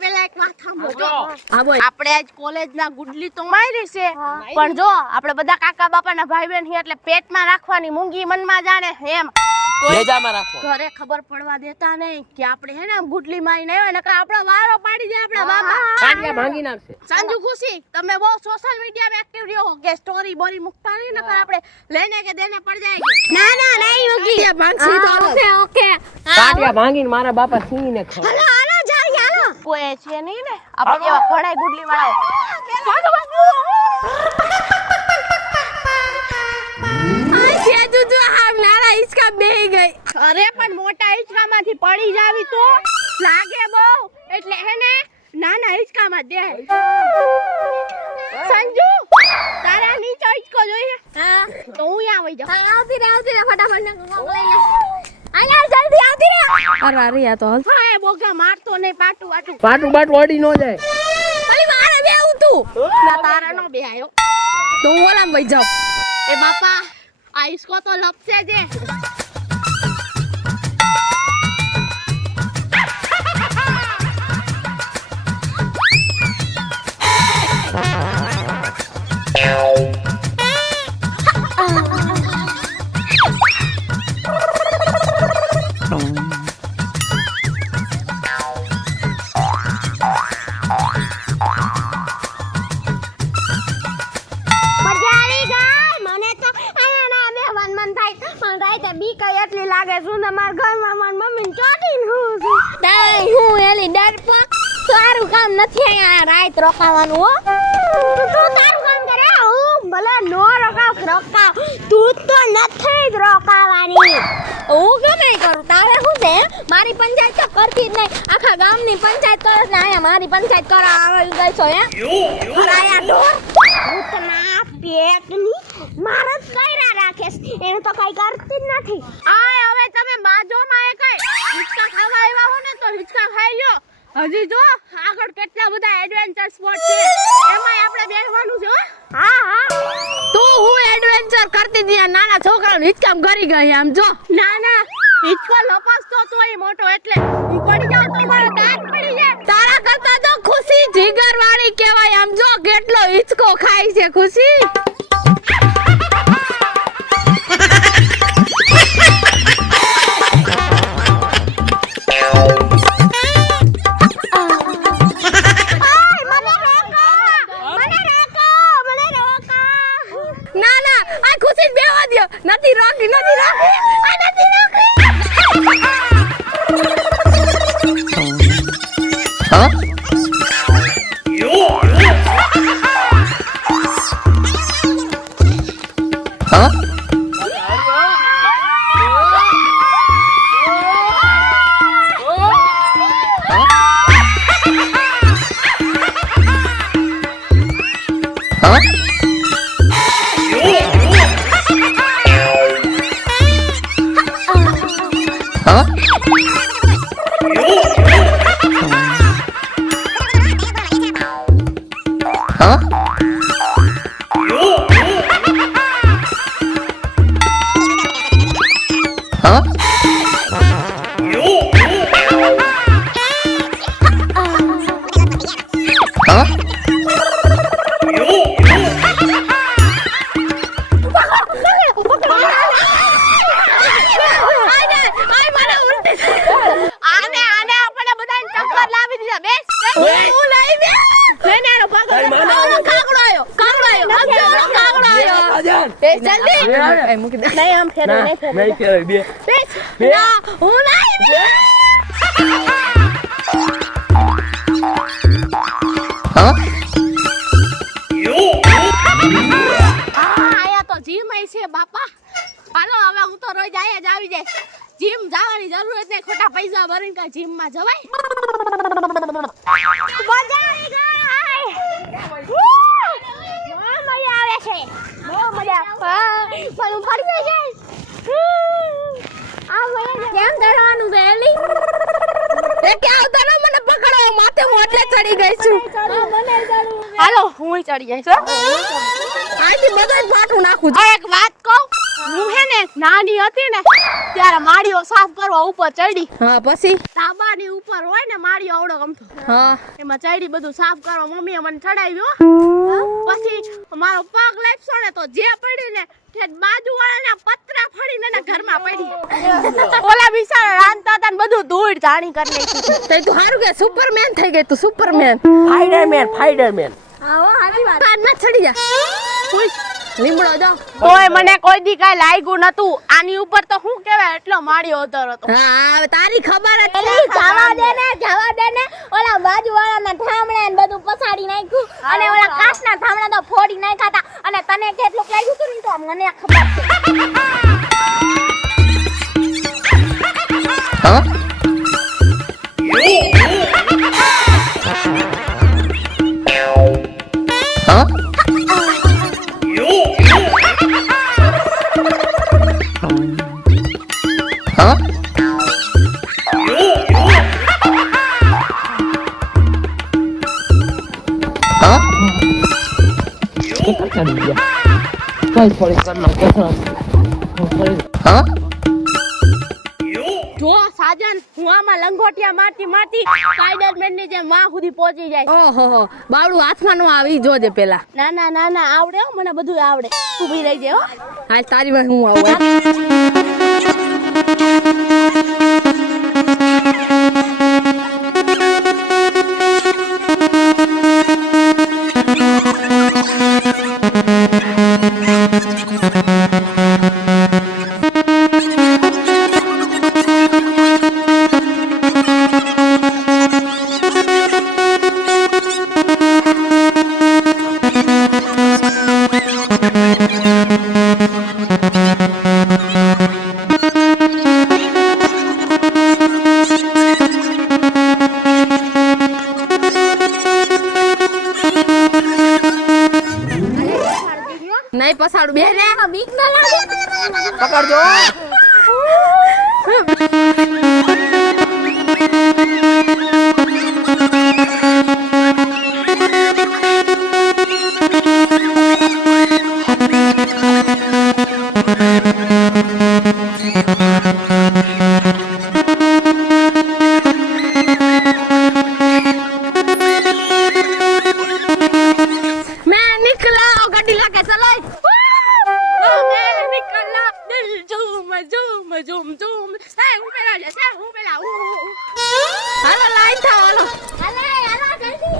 પેલા એક વાત સાંભળો. આપણે આજ કોલેજના ગુડલી તો મારી છે, પણ જો આપણે બધા કાકા બાપાના ભાઈ બહેન છીએ એટલે પેટમાં રાખવાની, મૂંગી મનમાં જાણે એમ ભેજામાં રાખો. ઘરે ખબર પડવા દેતા નહીં કે આપણે હે ને ગુડલી મારીને આવ્યા, નકર આપણો વારો પાડી દે આપણા બાપા. કાંડિયા ભાંગી નાખશે. સંજુ ખુશી, તમે બહુ સોશિયલ મીડિયામાં એક્ટિવ રહ્યો કે સ્ટોરી બોરી મૂકતા નહીં, નકર આપણે લેને કે દેને પડ જાય. ના નહીં મૂકી ભાંગસી તો. ઓકે કાંડિયા ભાંગીને મારા બાપા સિંહને ખાવ. હાલો જાય હાલો. કોઈ છે નહીં ને આપણે એવા ઘણાય ગુડલી વાળા. ભાગો ભાગો. અરે પણ મોટા હિંચકામાંથી પડી જાવી તો લાગે બહુ, એટલે હે ને નાના હિંચકામાં દે. સંજુ તારા નીચો હિંચકો જોઈએ? હા તો હું અહીંયા આવી જાઉં. આવતી રે ફટાફટ ને કોક લઈ લે. આયા જલ્દી આવતી રે. અરે આ તો હા એ બોગા મારતો નહીં, પાટું પાટું અડી ન જાય. ભલી મારે બેવું તું ના, તારા નો બે આયો તો હું ઓલામ વઈ જાઉં. એ બાપા આ હિંચકો તો લપસે છે. લાગે શું તમારા ઘરમાં મારી મમ્મી ચોટીને હું છું. દાઈ હું એલી ડરપોક, તારું કામ નથી અહીંયા રાત રોકાવાનું. હો તું તારું કામ કરે, હું ભલે નો રોકાવ. તું તો નથી જ રોકાવાની. હું ગમે કરું, તારે શું છે? મારી પંચાયત તો કરતી જ નહીં, આખા ગામની પંચાયત કરે ને અહીંયા મારી પંચાયત કરવા આવી ગઈ છો હે? હરાયા ઢોર. હું તો ના પેટની મારે જ કર્યા રાખેશ, એનું તો કઈ કરતી જ નથી. આ હવે તમે બાજોમાં એ કઈ હિંચકા ખાવા આવ્યા હો ને તો હિંચકા ખાઈ લ્યો. હજી જો આગળ કેટલા બધા એડવેન્ચર સ્પોટ છે, એમાંય આપણે બેસવાનું છે. હા તું હું એડવેન્ચર કરતી હતી, નાના છોકરાઓને હિંચકામ કરી ગઈ આમ જો. ના હિંચકો લપસતો તોય મોટો, એટલે હું પડી જાઉં તો મારો દાંત પડી જાય. તારા કરતા તો ખુશી જીગર વાળી કહેવાય. આમ જો કેટલો હિંચકો ખાય છે ખુશી. નથી રોકી આ નથી રોકી. હા હા જીમ જવાની જરૂરત નહીં, ખોટા પૈસા ભરીને કા જીમ માં જવાય. મજા આવે છે, બહુ મજા. પણ ફરી જાય આ મને કેમ ડરવાનું છે એલી? એ ક્યાં ઉતરો મને પકડો, માથે હું એટલે ચડી ગઈ છું. મને હાલો હું ચડી જઈશ. આથી બધું જ પાટું નાખું. એક વાત કહું, હું હે ને નાની હતી ને ત્યારે માળીઓ સાફ કરવા ઉપર ચડી. હા પછી ધાબાની ઉપર હોય ને માળીઓ આવડો ગમતો. હા એમાં ચડી બધું સાફ કરવા મમ્મીએ મને ચડાવ્યો. પછી મારો પગ લાગ્યો ને તો જે પડી ને તે બાજુવાળાના પતરા ફડીને એના ઘરમાં પડી. ઓલા બિચારા રાંધતા હતા ને બધું ધૂળ ધાણી કરી નાખ્યું. તે તું હારું કે સુપરમેન થઈ ગઈ તું સુપરમેન. ફાઈડરમેન આવો હારી વાત. કાનમાં ચડી જા ખુશ લીમડો જો. તોય મને કોઈ દી કાઈ લાગ્યું નતું. આની ઉપર તો શું કહેવાય એટલો માળિયો ઉતર હતો. હા હવે તારી ખબર જ એલી જવા દે ને ઓલા બાજુવાળાના ઠામડા ને બધું પછાડી નાખ્યું અને ઓલા કાચના ઠામડા તો ફોડી નાખ્યા હતા અને તને કેટલું લાગ્યું તું ને તો મને ખબર છે. હા જો સાજન હું આમાં લંગોટિયા મારતી સ્પાઈડરમેન ની જેમ વાહ સુધી પહોંચી જાય. ઓહો બાવડું હાથમાં નો આવી જોજે પેલા. ના આવડે હો, મને બધું આવડે. ઊભી રહી જાય હો. હાલ તારી પાસે હું આવું. નહીં પસાડું બે રે બીક ના લાગે પકડજો. मैं निकला गाड़ी लेके चलो. હાલો લાઈન થાવ હાલો. હાલો જલ્દી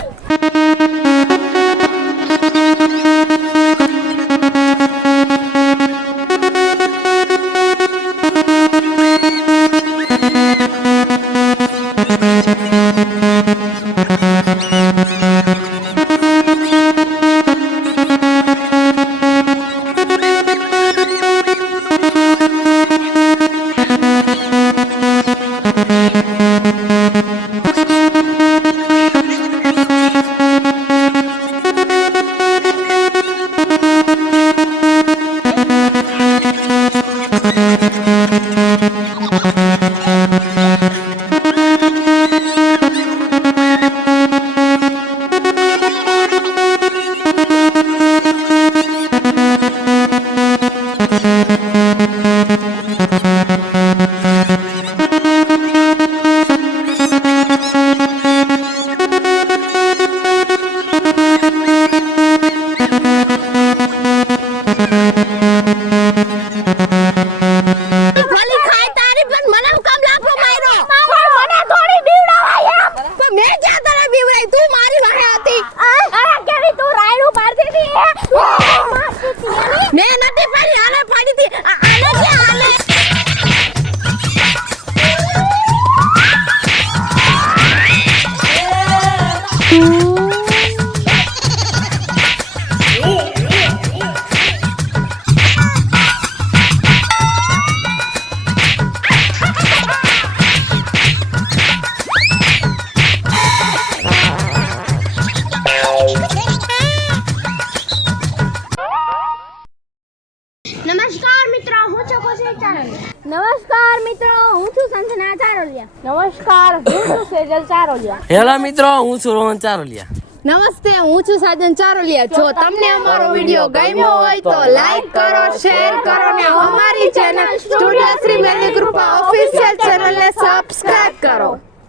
નમસ્કાર મિત્રો, હું છું સંજના ચારોલિયા. નમસ્કાર, હું છું સેજલ ચારોલિયા. હેલો મિત્રો, હું છું રોહન ચારોલિયા. નમસ્તે, હું છું સાજન ચારોલિયા. જો તમને અમારો વિડિયો ગમ્યો હોય તો લાઈક કરો, શેર કરો ને અમારી ચેનલ સ્ટુડિયો શ્રી મેલી કૃપા ઓફિશિયલ ચેનલને સબસ્ક્રાઇબ કરો.